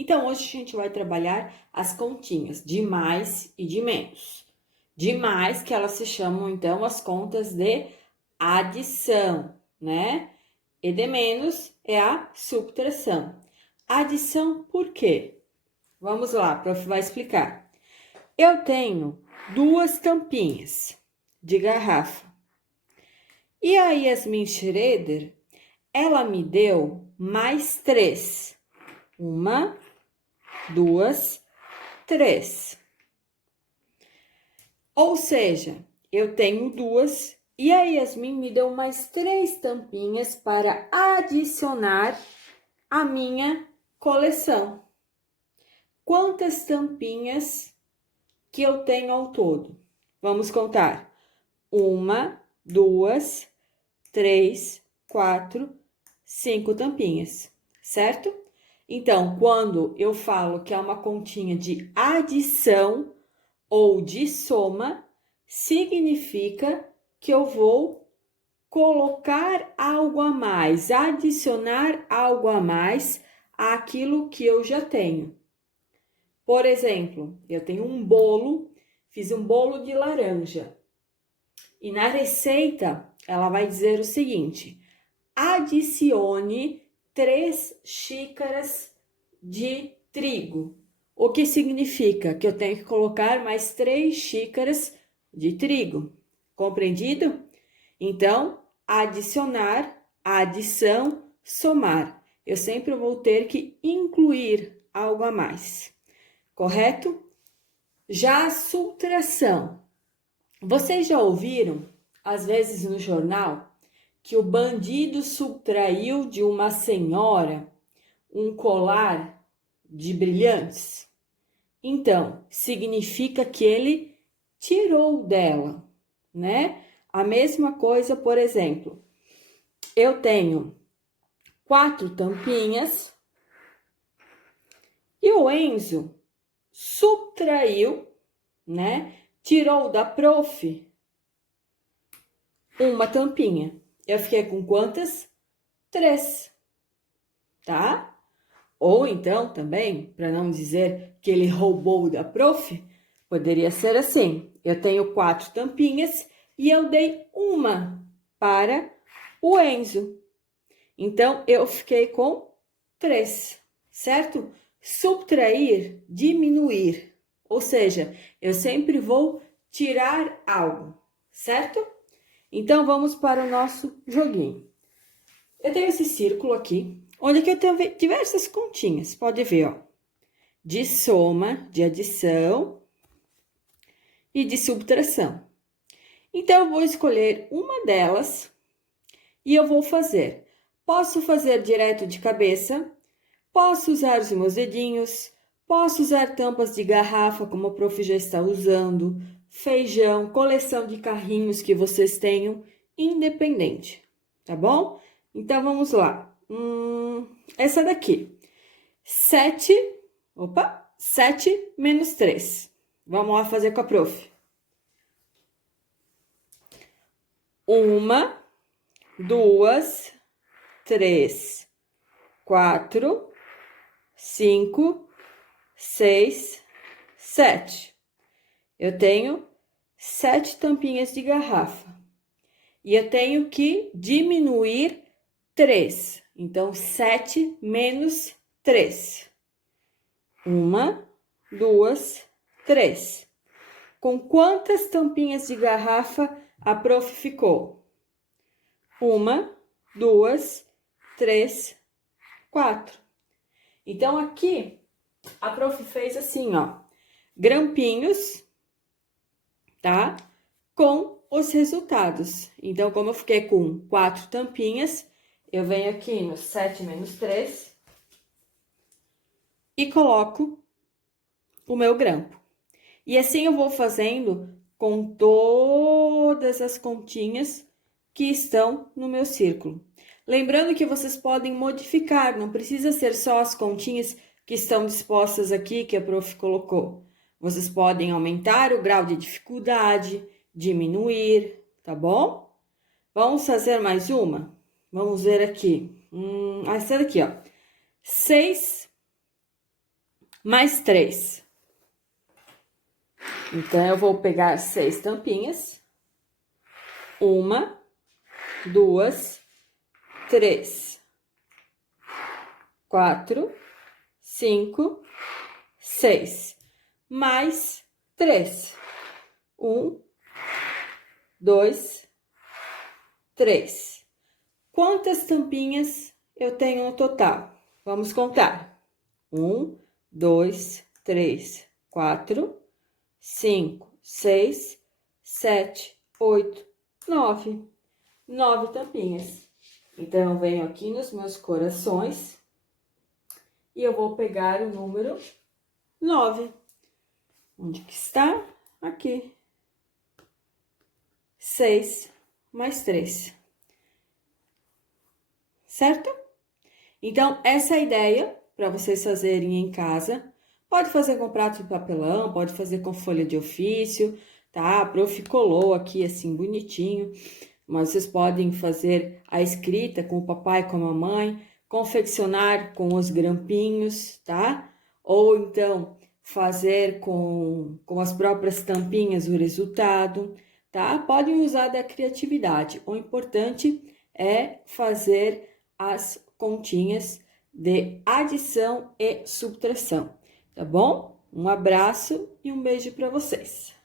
Então, hoje a gente vai trabalhar as continhas de mais e de menos. De mais, que elas se chamam, então, as contas de adição, né? E de menos é a subtração. Adição por quê? Vamos lá, a prof vai explicar. Eu tenho duas tampinhas de garrafa. E a Yasmin Schroeder, ela me deu mais 3. 1, 2, 3. Ou seja, eu tenho 2 e a Yasmin me deu mais 3 tampinhas para adicionar à minha coleção. Quantas tampinhas que eu tenho ao todo? Vamos contar. 1, 2, 3, 4, 5 tampinhas, certo? Então, quando eu falo que é uma continha de adição ou de soma, significa que eu vou colocar algo a mais, adicionar algo a mais àquilo que eu já tenho. Por exemplo, eu tenho um bolo, fiz um bolo de laranja. E na receita, ela vai dizer o seguinte: adicione 3 xícaras de trigo. O que significa que eu tenho que colocar mais 3 xícaras de trigo. Compreendido? Então, adicionar, adição, somar. Eu sempre vou ter que incluir algo a mais. Correto? Já a subtração. Vocês já ouviram, às vezes no jornal, que o bandido subtraiu de uma senhora um colar de brilhantes? Então, significa que ele tirou dela, né? A mesma coisa, por exemplo, eu tenho 4 tampinhas e o Enzo subtraiu, né? Tirou da prof uma tampinha. Eu fiquei com quantas? 3, tá? Ou então, também, para não dizer que ele roubou da prof, poderia ser assim. Eu tenho 4 tampinhas e eu dei uma para o Enzo. Então, eu fiquei com 3, certo? Subtrair, diminuir. Ou seja, eu sempre vou tirar algo, certo? Então, vamos para o nosso joguinho. Eu tenho esse círculo aqui, onde aqui eu tenho diversas continhas. Pode ver, ó. De soma, de adição e de subtração. Então, eu vou escolher uma delas e eu vou fazer. Posso fazer direto de cabeça, posso usar os meus dedinhos, posso usar tampas de garrafa, como o prof já está usando, feijão, coleção de carrinhos que vocês tenham, independente, tá bom? Então, vamos lá. Essa daqui. 7 menos 3. Vamos lá fazer com a prof. 1, 2, 3, 4, 5, 6, 7. Eu tenho 7 tampinhas de garrafa. E eu tenho que diminuir 3. Então, 7 menos 3. 1, 2, 3. Com quantas tampinhas de garrafa a prof ficou? 1, 2, 3, 4. Então, aqui, a prof fez assim, ó, grampinhos, tá? Com os resultados. Então, como eu fiquei com 4 tampinhas, eu venho aqui no 7 menos 3 e coloco o meu grampo. E assim eu vou fazendo com todas as continhas que estão no meu círculo. Lembrando que vocês podem modificar, não precisa ser só as continhas que estão dispostas aqui que a prof colocou. Vocês podem aumentar o grau de dificuldade, diminuir, tá bom? Vamos fazer mais uma? Vamos ver aqui. Essa daqui, ó. 6 mais 3. Então, eu vou pegar 6 tampinhas. 1, 2, 3, 4, 5, 6, mais 3. 1, 2, 3. Quantas tampinhas eu tenho no total? Vamos contar. 1, 2, 3, 4, 5, 6, 7, 8, 9. 9 tampinhas. Então, eu venho aqui nos meus corações e eu vou pegar o número 9. Onde que está? Aqui. 6 mais 3. Certo? Então, essa é a ideia para vocês fazerem em casa. Pode fazer com prato de papelão, pode fazer com folha de ofício, tá? A prof colou aqui assim bonitinho. Mas vocês podem fazer a escrita com o papai e com a mamãe, confeccionar com os grampinhos, tá? Ou então fazer com as próprias tampinhas o resultado, tá? Podem usar da criatividade. O importante é fazer as continhas de adição e subtração, tá bom? Um abraço e um beijo para vocês.